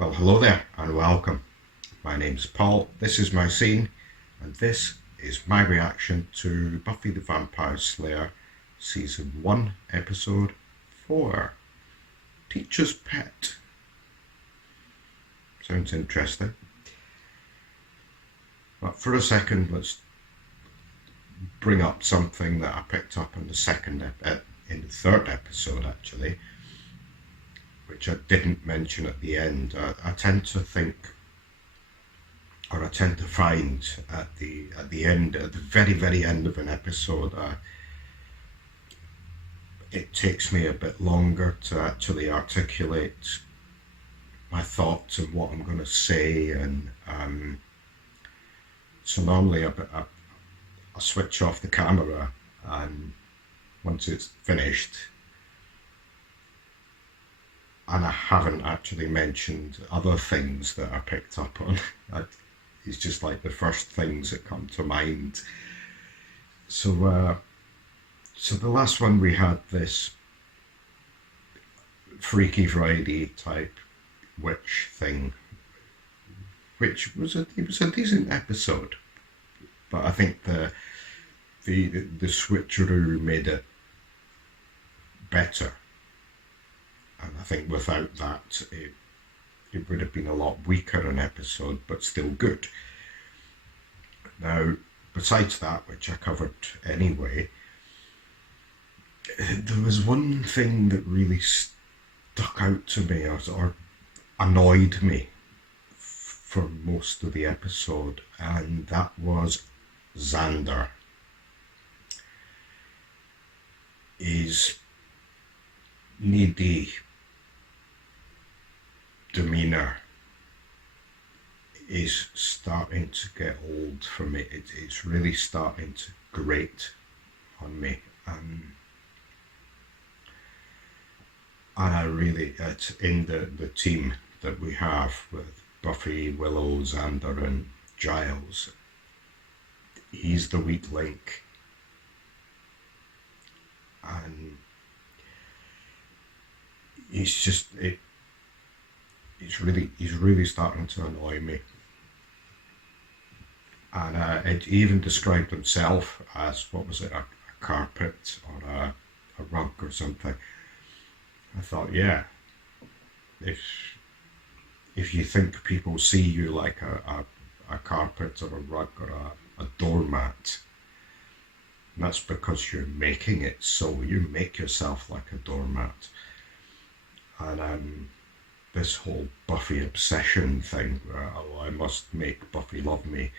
Well, hello there and welcome. My name's Paul, this is my scene, and this is my reaction to Buffy the Vampire Slayer Season 1, Episode 4, Teacher's Pet. Sounds interesting. But for a second, let's bring up something that I picked up in the third episode actually, which I didn't mention at the end. I tend to think, or I tend to find at the end, at the very end of an episode, it takes me a bit longer to actually articulate my thoughts and what I'm going to say, and so normally I switch off the camera, and once it's finished, and I haven't actually mentioned other things that I picked up on. It's just like the first things that come to mind. So the last one we had this Freaky Friday type witch thing, which was it was a decent episode, but I think the switcheroo made it better. And I think without that, it would have been a lot weaker an episode, but still good. Now, besides that, which I covered anyway, there was one thing that really stuck out to me, or annoyed me for most of the episode, and that was Xander. His needy demeanour is starting to get old for me. It's really starting to grate on me. And I really, it's in the team that we have with Buffy, Willow, Xander and Giles. He's the weak link. And he's really starting to annoy me. And it even described himself as, what was it, a carpet or a rug or something. I thought, yeah, if you think people see you like a carpet or a rug or a doormat, that's because you're making it so. You make yourself like a doormat. And this whole Buffy obsession thing, where, oh, I must make Buffy love me.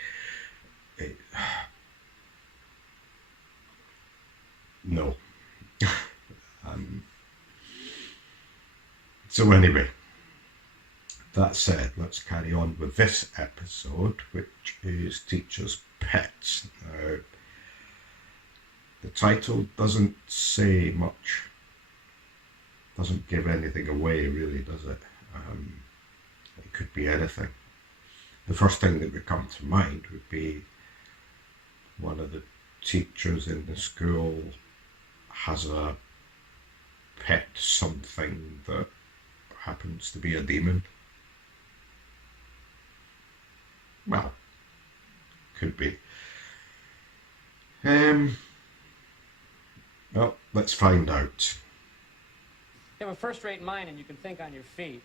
No. So anyway, that said, let's carry on with this episode, which is Teacher's Pets. Now, the title doesn't say much, doesn't give anything away, really, does it? It could be anything. The first thing that would come to mind would be one of the teachers in the school has a pet something that happens to be a demon. Well, could be. Well, let's find out. You have a first-rate mind and you can think on your feet.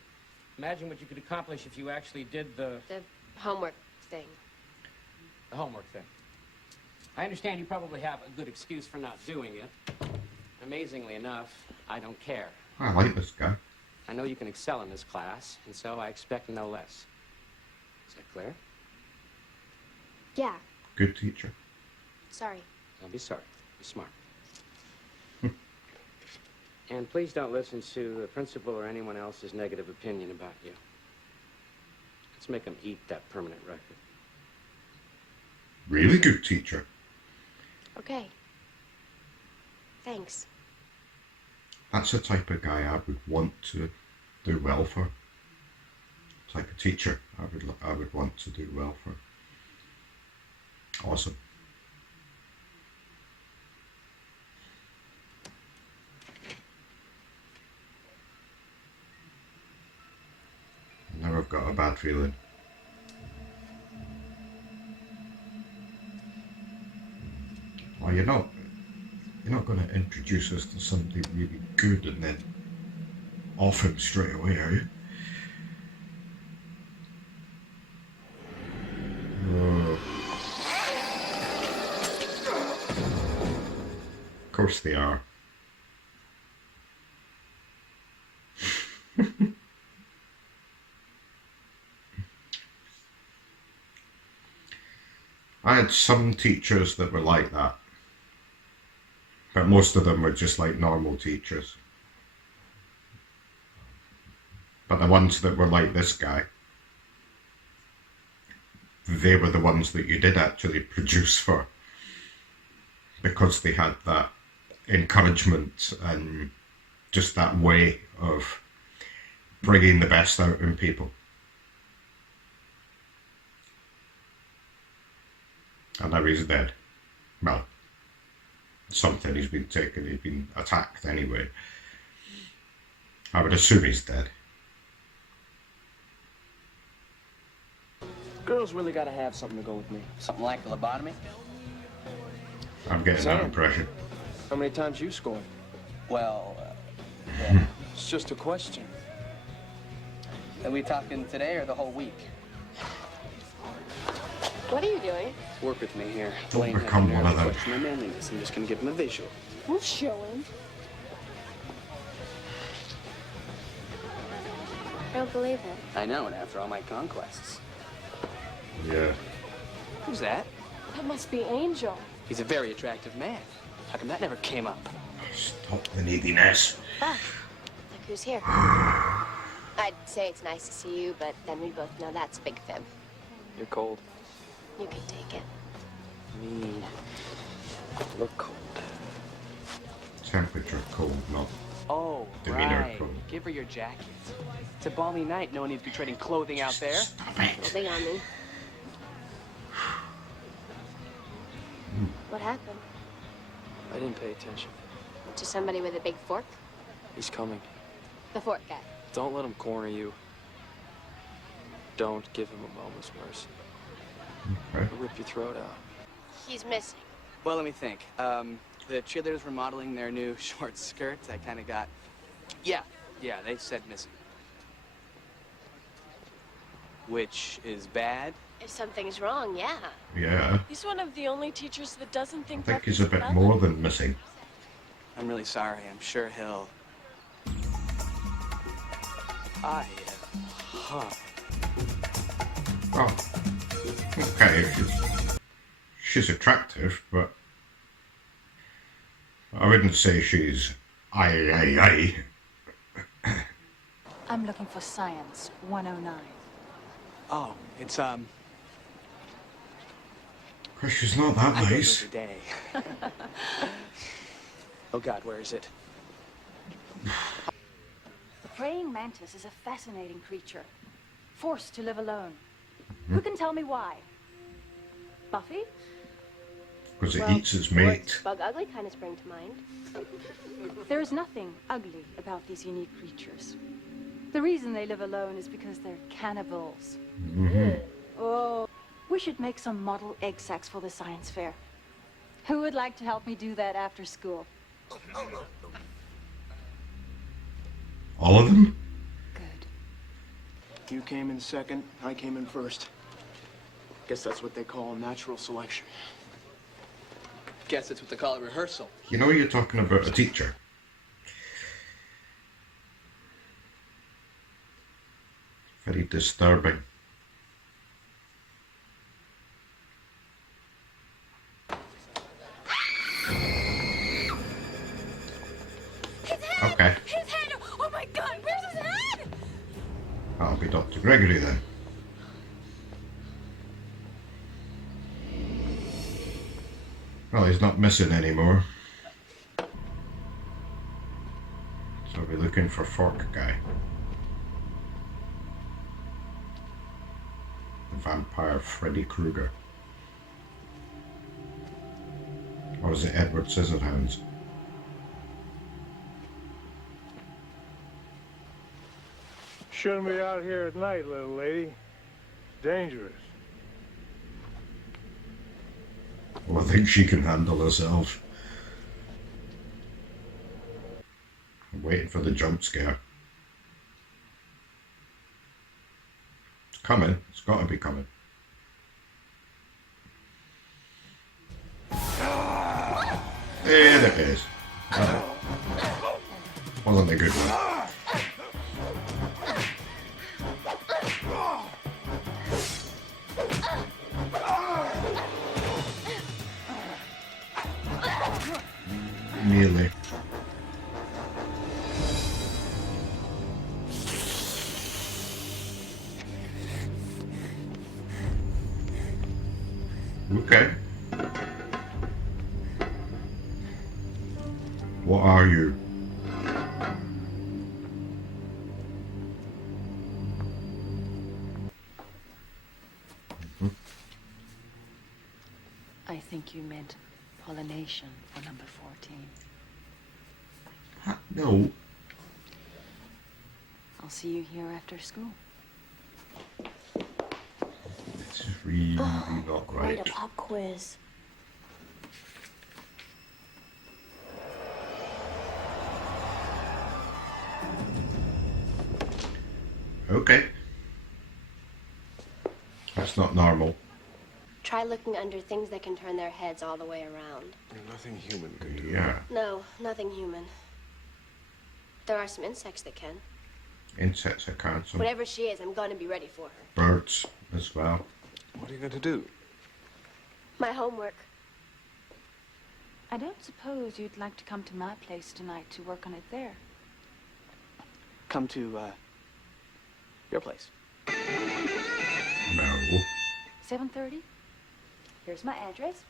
Imagine what you could accomplish if you actually did the homework thing. The homework thing. I understand you probably have a good excuse for not doing it. Amazingly enough, I don't care. I like this guy. I know you can excel in this class, and so I expect no less. Is that clear? Yeah. Good teacher. Sorry. Don't be sorry. Be smart. And please don't listen to the principal or anyone else's negative opinion about you. Let's make them eat that permanent record. Really good teacher. Okay. Thanks. That's the type of guy I would want to do well for. Type of teacher I would want to do well for. Awesome. Now I've got a bad feeling. Oh, you're not going to introduce us to somebody really good and then off him straight away, are you? Oh. Of course they are. I had some teachers that were like that, but most of them were just like normal teachers. But the ones that were like this guy, they were the ones that you did actually produce for, because they had that encouragement and just that way of bringing the best out in people. And now he's dead. Well, something, he's been taken, he's been attacked anyway. I would assume he's dead. Girls really gotta have something to go with me. Something like a lobotomy? I'm getting that impression. How many times you scored? Well, yeah. It's just a question. Are we talking today or the whole week? What are you doing? Work with me here. Don't Blaine had become the one nerve of to them. question my manliness. I'm just gonna give him a visual. We'll show him. I don't believe it. I know, and after all my conquests. Yeah. Who's that? That must be Angel. He's a very attractive man. How come that never came up? Stop the neediness. Ah, look who's here. I'd say it's nice to see you, but then we both know that's a big fib. You're cold. You can take it. Me. Look cold. Temperature cold, not Oh, demeanor right. cold. Give her your jacket. It's a balmy night. No one needs to be trading clothing out there. Stop it. Holding on me. What happened? I didn't pay attention. To somebody with a big fork? He's coming. The fork guy. Don't let him corner you. Don't give him a moment's mercy. Okay. He'll rip your throat out. He's missing. Well, let me think. The cheerleaders were modeling their new short skirts. I kind of got... Yeah, they said missing. Which is bad. If something's wrong, yeah. Yeah. He's one of the only teachers that doesn't I think think Buffy's he's a bit valid. more than missing. I'm really sorry. I'm sure he'll... I am hot. Oh. Okay, she's attractive, but I wouldn't say she's aye. I'm looking for Science 109. Oh, it's, Because she's not that I go nice. every day. Oh, God, where is it? The praying mantis is a fascinating creature, forced to live alone. Who can tell me why? Buffy? Because it Well, eats its mate. words bug ugly kind of spring to mind. There is nothing ugly about these unique creatures. The reason they live alone is because they're cannibals. Oh, we should make some model egg sacs for the science fair. Who would like to help me do that after school? All of them? Good. You came in second, I came in first. Guess that's what they call natural selection. Guess it's what they call a rehearsal. You know you're talking about a teacher. Very disturbing. Okay, His head! Oh my God, where's his head? that'll be Dr. Gregory then. Well, he's not missing anymore. So we're looking for Fork Guy. The vampire Freddy Krueger. Or is it Edward Scissorhands? Shouldn't be out here at night, little lady. Dangerous. Well, I think she can handle herself. I'm waiting for the jump scare. It's coming. It's got to be coming. There it is. Wasn't a good one. Nearly. Okay. What are you? I think you meant pollination for number 14. No. I'll see you here after school. This is really not Great, right. a pop quiz. Okay. That's not normal. Try looking under things that can turn their heads all the way around. Nothing human can do. Yeah. No, nothing human. There are some insects that can. Insects are cancer. Whatever she is, I'm going to be ready for her. Birds as well. What are you going to do? My homework. I don't suppose you'd like to come to my place tonight to work on it there. Come to, your place. No. 7:30? Here's my address.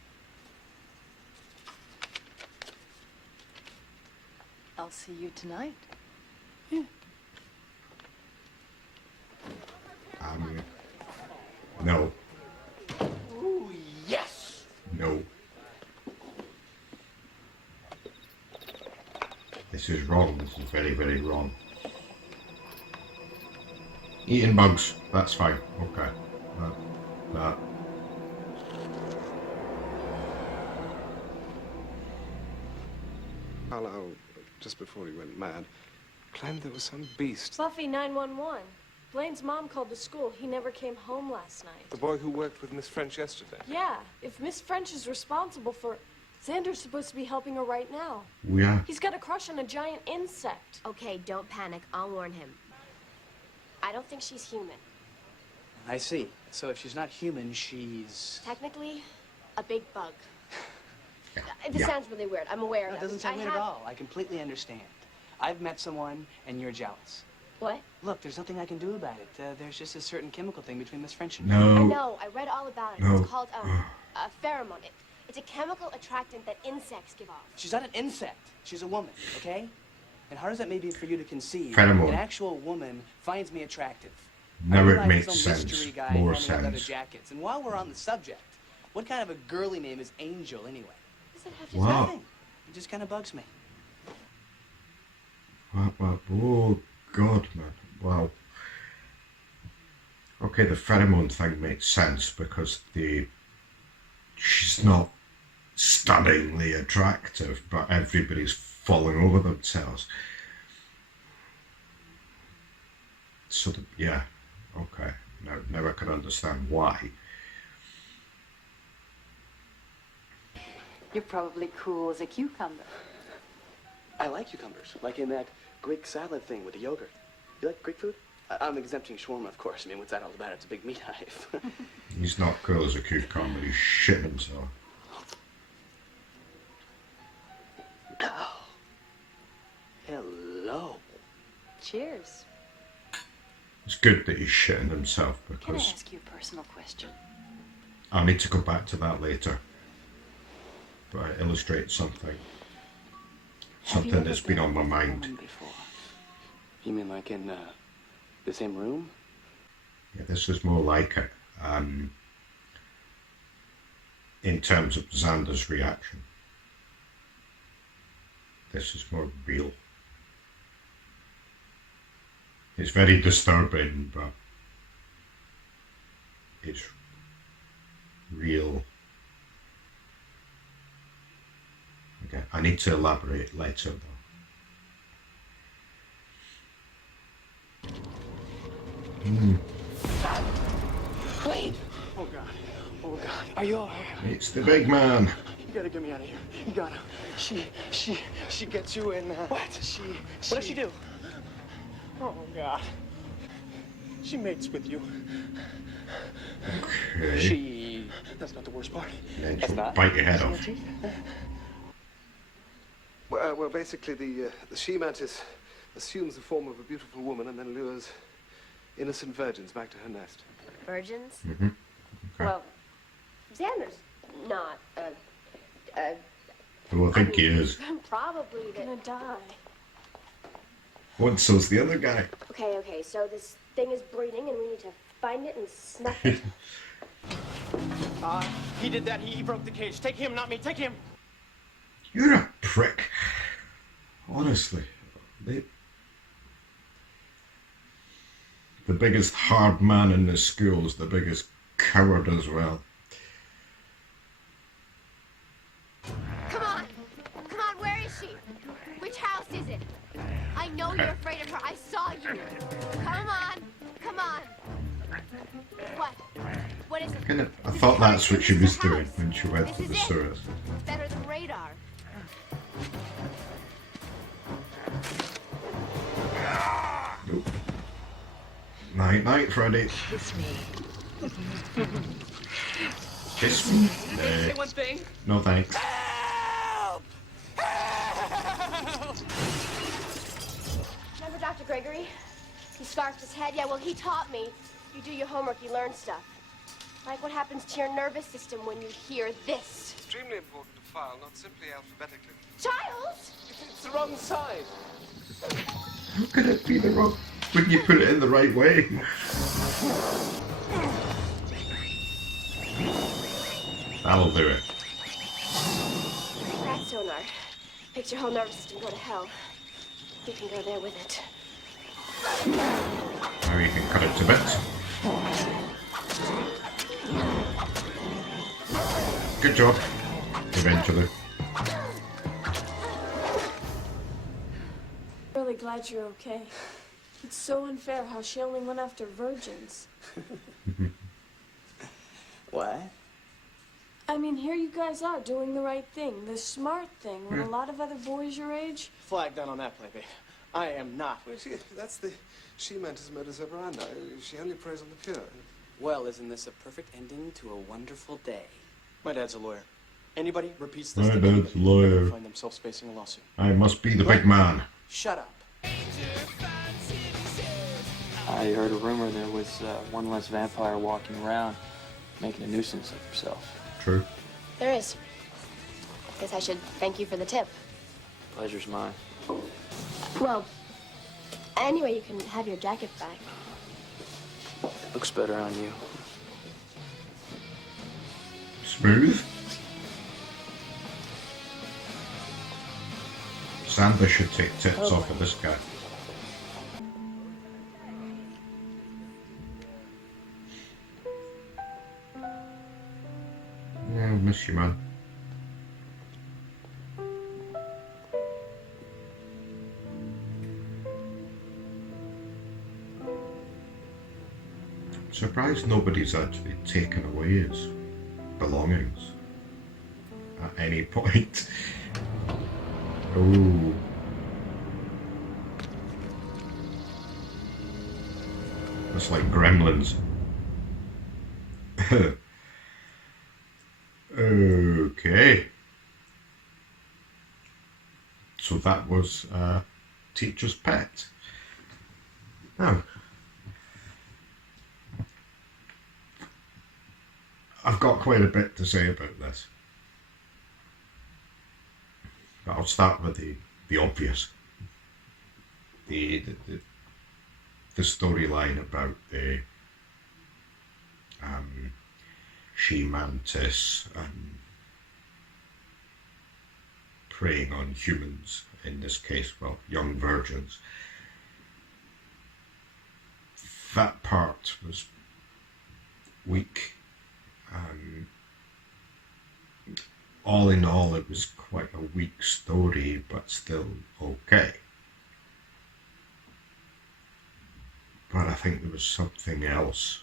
I'll see you tonight. No. Ooh, yes! No. This is wrong. This is very, very wrong. Eating bugs. That's fine. Okay. That. Carlisle, just before he went mad, claimed there was some beast. Buffy 911. Blaine's mom called the school. He never came home last night. The boy who worked with Miss French yesterday. Yeah, if Miss French is responsible for... Xander's supposed to be helping her right now. Yeah. He's got a crush on a giant insect. Okay, don't panic. I'll warn him. I don't think she's human. I see. So if she's not human, she's... Technically, a big bug. This Yeah. sounds really weird. I'm aware No, of it that. doesn't sound weird at all. I completely understand. I've met someone, and you're jealous. What? Look, there's nothing I can do about it. There's just a certain chemical thing between Miss French and me. I No. know. I read all about it. No. It's called a pheromone. It's a chemical attractant that insects give off. She's not an insect. She's a woman, okay? And hard as that may be for you to conceive, Pheromone. an actual woman finds me attractive. Now I it realize makes there's no sense. mystery guy More handing out leather sense. jackets. And while we're on the subject, what kind of a girly name is Angel anyway? What does it have to Wow. Nothing. It just kind of bugs me. Oh, God, man. Wow. Okay, the pheromone thing makes sense because she's not stunningly attractive, but everybody's falling over themselves. So, yeah, okay. Now I can understand why. You're probably cool as a cucumber. I like cucumbers, like in that Greek salad thing with the yogurt. You like Greek food? I'm exempting shawarma, of course. I mean, what's that all about? It's a big meat hive. He's not cool as a cucumber, he's shitting himself. Oh. Hello. Cheers. It's good that he's shitting himself Can I because ask you a personal question? I'll need to go back to that later. But I illustrate something. Have you Something ever that's been on my with a mind. woman before? You mean like in the same room? Yeah, this is more like it. In terms of Xander's reaction. This is more real. It's very disturbing, but it's real. Okay, I need to elaborate later though. Wait! Oh God. Oh God. Are you all right? It's the big man. You gotta get me out of here. You gotta. She gets you in. What? What does she do? Oh God. She mates with you. Okay. That's not the worst part. Then It's she'll not. bite your head off. Well, basically, the she-mantis assumes the form of a beautiful woman and then lures innocent virgins back to her nest. Virgins? Mm-hmm. Okay. Well, Xander's not Well, I think he is. probably Gonna die. What, so's the other guy? Okay, so this thing is breeding and we need to find it and snuff it. He did that. He broke the cage. Take him, not me. Take him. You're a prick. Honestly. The biggest hard man in the school is the biggest coward as well. Come on, where is she? Which house is it? I know you're afraid of her. I saw you. Come on. What? What is it? I thought that's what she was doing when she went to This the is it. sewers. Better than radar. Nope. Night, Freddy. Kiss me. Kiss me? Say one thing. No thanks. Help! Help! Remember Dr. Gregory? He scarfed his head. Yeah, well, he taught me. You do your homework, you learn stuff. Like what happens to your nervous system when you hear this. Extremely important to file, not simply alphabetically. Giles! It's the wrong side. How could it be the wrong when you put it in the right way? That'll do it. Rat sonar. Makes your whole nervous system go to hell. You can go there with it. Now you can cut it to bits. Good job. Eventually. Really glad you're okay. It's so unfair how she only went after virgins. What? I mean, here you guys are doing the right thing, the smart thing, when a lot of other boys your age. Flag down on that play, babe. I am not. Well, that's the she-mantis modus operandi. She only preys on the pure. Well, isn't this a perfect ending to a wonderful day? My dad's a lawyer. Anybody repeats this My to dad's anybody, a lawyer. they'll find themselves facing a lawsuit. I must be the big man. Shut up. I heard a rumor there was one less vampire walking around, making a nuisance of himself. True. There is. Guess I should thank you for the tip. Pleasure's mine. Well, anyway, you can have your jacket back. Looks better on you. Smooth. Sandra should take tips off of this guy. Yeah, I miss you, man. Surprised nobody's actually taken away his belongings at any point. Oh. It's like Gremlins. Okay. So that was Teacher's Pet. Now, I've got quite a bit to say about this. But I'll start with the obvious. The storyline about the she-mantis preying on humans, in this case, well, young virgins. that part was weak. All in all, it was quite a weak story, but still okay. But I think there was something else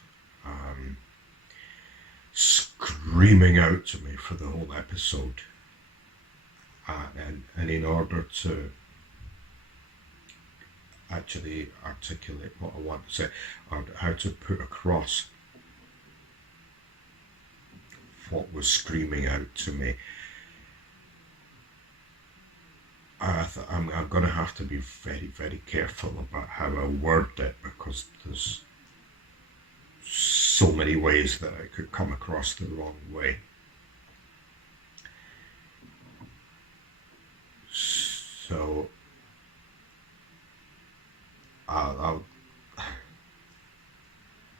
screaming out to me for the whole episode. And in order to actually articulate what I want to say, or how to put across what was screaming out to me, I'm going to have to be very, very careful about how I word it, because there's so many ways that I could come across the wrong way. So I'll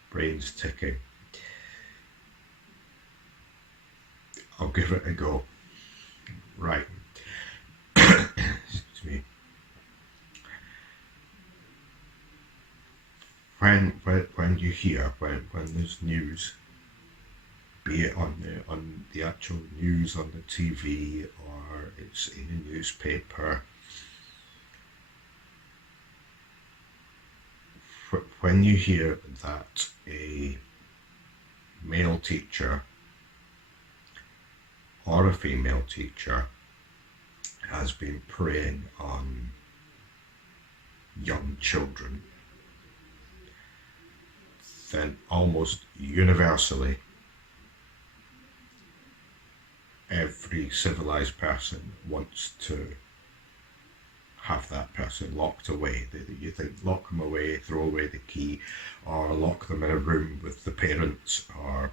brain's ticking. I'll give it a go. Right. Excuse me. When you hear when there's news, be it on the actual news on the TV or it's in a newspaper, when you hear that a male teacher or a female teacher has been preying on young children, then almost universally every civilized person wants to have that person locked away. You think, lock them away, throw away the key, or lock them in a room with the parents, or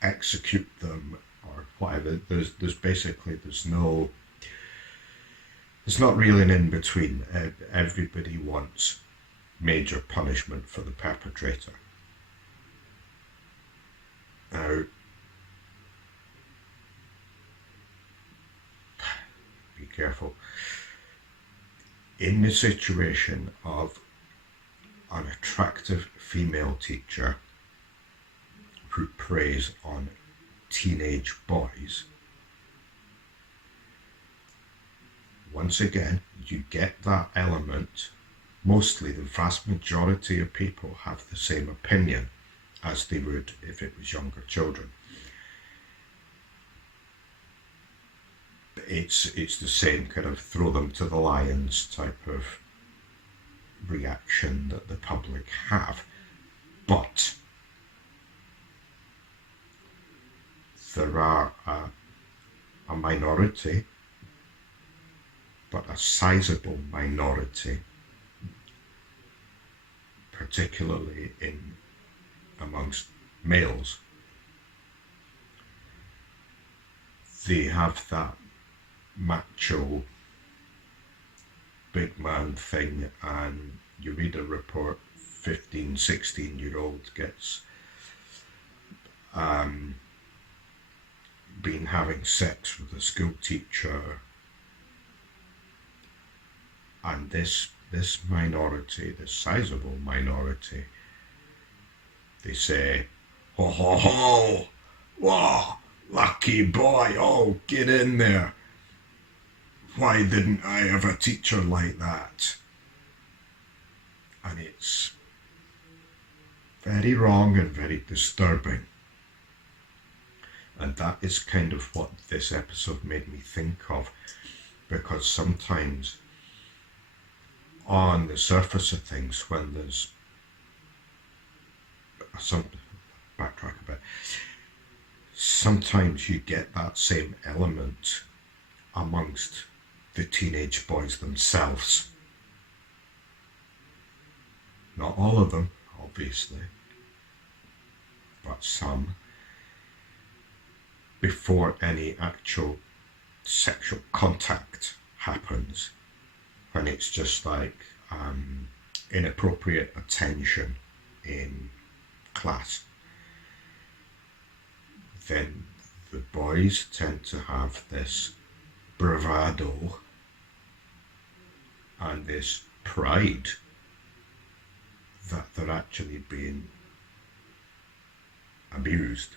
execute them, or whatever. There's not really an in-between. Everybody wants major punishment for the perpetrator. Now, be careful. In the situation of an attractive female teacher who preys on teenage boys, once again, you get that element. Mostly, the vast majority of people have the same opinion as they would if it was younger children. It's the same kind of throw them to the lions type of reaction that the public have. But there are a minority, but a sizable minority, particularly amongst males. They have that macho big man thing, and you read a report, 15, 16-year-old gets been having sex with a school teacher, and this minority, this sizable minority, they say, ho ho ho, wow, lucky boy, oh, get in there. Why didn't I have a teacher like that? And it's very wrong and very disturbing. And that is kind of what this episode made me think of, because sometimes on the surface of things, when there's backtrack a bit, sometimes you get that same element amongst the teenage boys themselves. Not all of them, obviously, but some, before any actual sexual contact happens, when it's just like inappropriate attention in class, then the boys tend to have this bravado and this pride that they're actually being abused.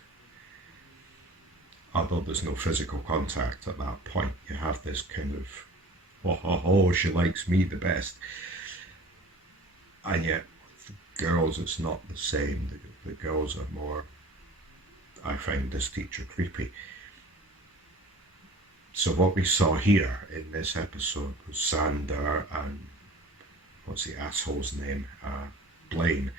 Although there's no physical contact at that point, you have this kind of, oh, she likes me the best. And yet, with the girls, it's not the same. The girls are more, I find this teacher creepy. So what we saw here in this episode was Xander and, what's the asshole's name? Blaine,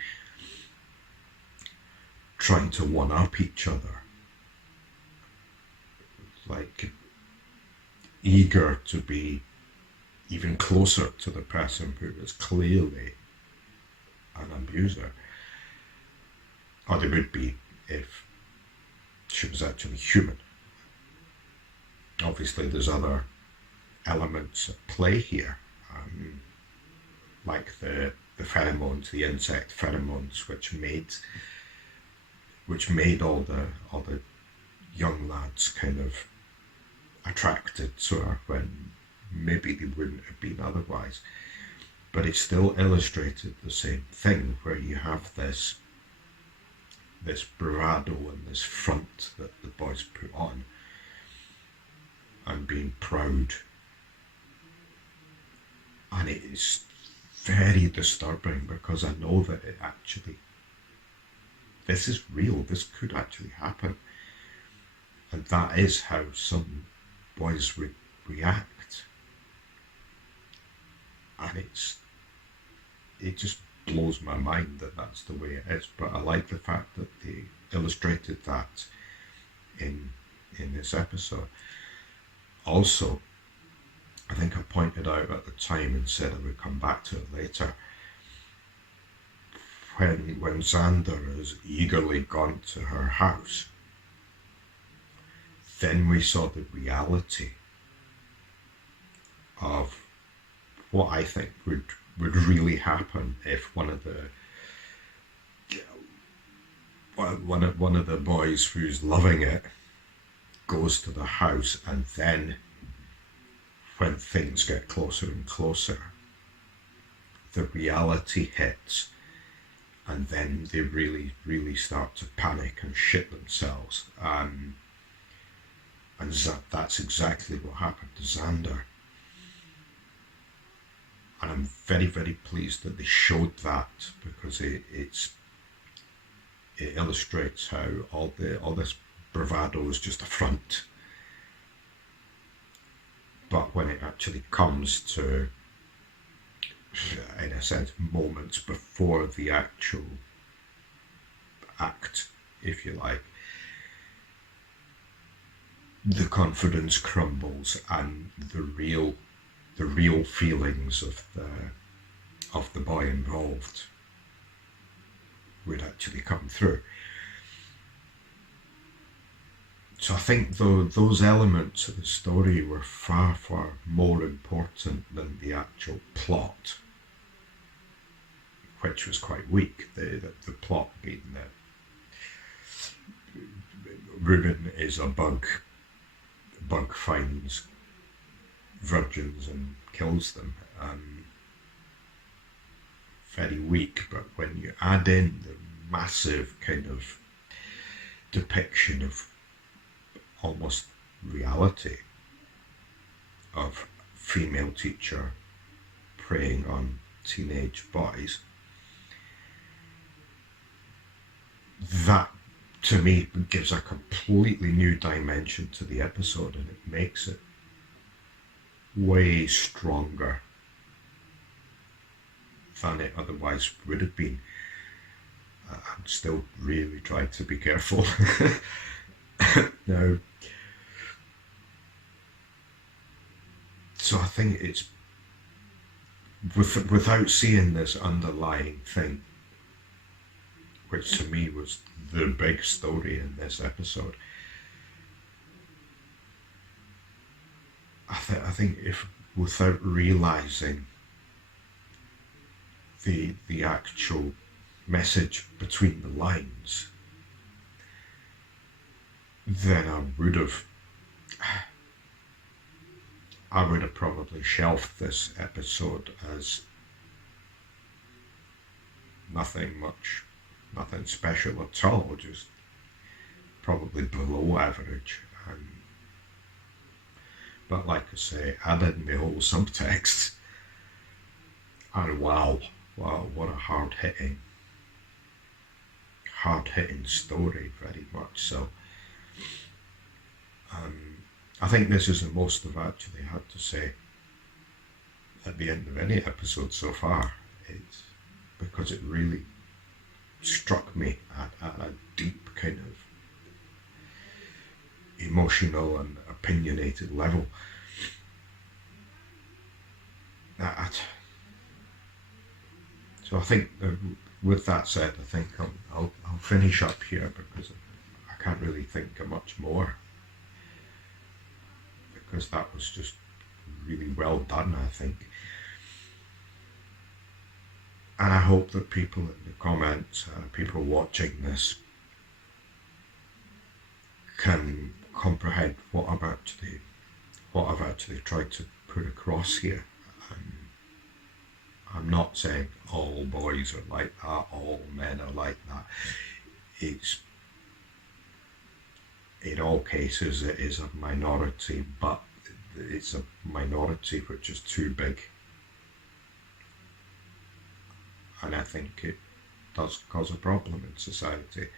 trying to one-up each other. Like, eager to be even closer to the person who is clearly an abuser. Or they would be if she was actually human. Obviously there's other elements at play here, like the pheromones, the insect pheromones, which made all the young lads kind of attracted to her when maybe they wouldn't have been otherwise. But it still illustrated the same thing, where you have this bravado and this front that the boys put on, and being proud. And it is very disturbing, because I know that this is real, this could actually happen. And that is how some boys would react. And it just blows my mind that that's the way it is. But I like the fact that they illustrated that in this episode. Also, I think I pointed out at the time and said I would come back to it later, when Xander has eagerly gone to her house, then we saw the reality of what I think would really happen if one of the boys who's loving it goes to the house, and then when things get closer and closer, the reality hits, and then they really, really start to panic and shit themselves. And that's exactly what happened to Xander. And I'm very, very pleased that they showed that, because it illustrates how all this bravado is just a front. But when it actually comes to, in a sense, moments before the actual act, if you like, the confidence crumbles, and the real feelings of the boy involved would actually come through. So I think those elements of the story were far, far more important than the actual plot, which was quite weak. The plot being that Reuben is a bug. The bug finds virgins and kills them. Very weak, but when you add in the massive kind of depiction of almost reality of female teacher preying on teenage boys, that to me gives a completely new dimension to the episode, and it makes it way stronger than it otherwise would have been. I'm still really trying to be careful. Now, so I think it's without seeing this underlying thing, which to me was the big story in this episode, I think if without realizing the actual message between the lines, then I would have probably shelved this episode as nothing special at all, just probably below average. But like I say, adding the whole subtext, and wow, what a hard-hitting story, very much so. I think this is the most I've actually had to say at the end of any episode so far. It's because it really struck me at a deep kind of emotional and opinionated level. So I think, with that said, I think I'll finish up here, because I can't really think of much more, because that was just really well done, I think. And I hope that people in the comments, people watching this, can comprehend what I've actually tried to put across here. I'm not saying all boys are like that, all men are like that. It's, in all cases, it is a minority, but it's a minority which is too big. And I think it does cause a problem in society.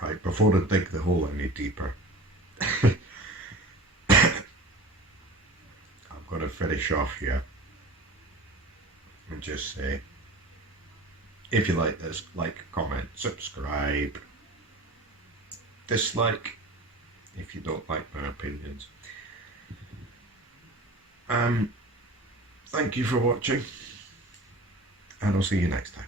Right, before I dig the hole any deeper, I'm going to finish off here and just say, if you like this, like, comment, subscribe, dislike if you don't like my opinions. Thank you for watching, and I'll see you next time.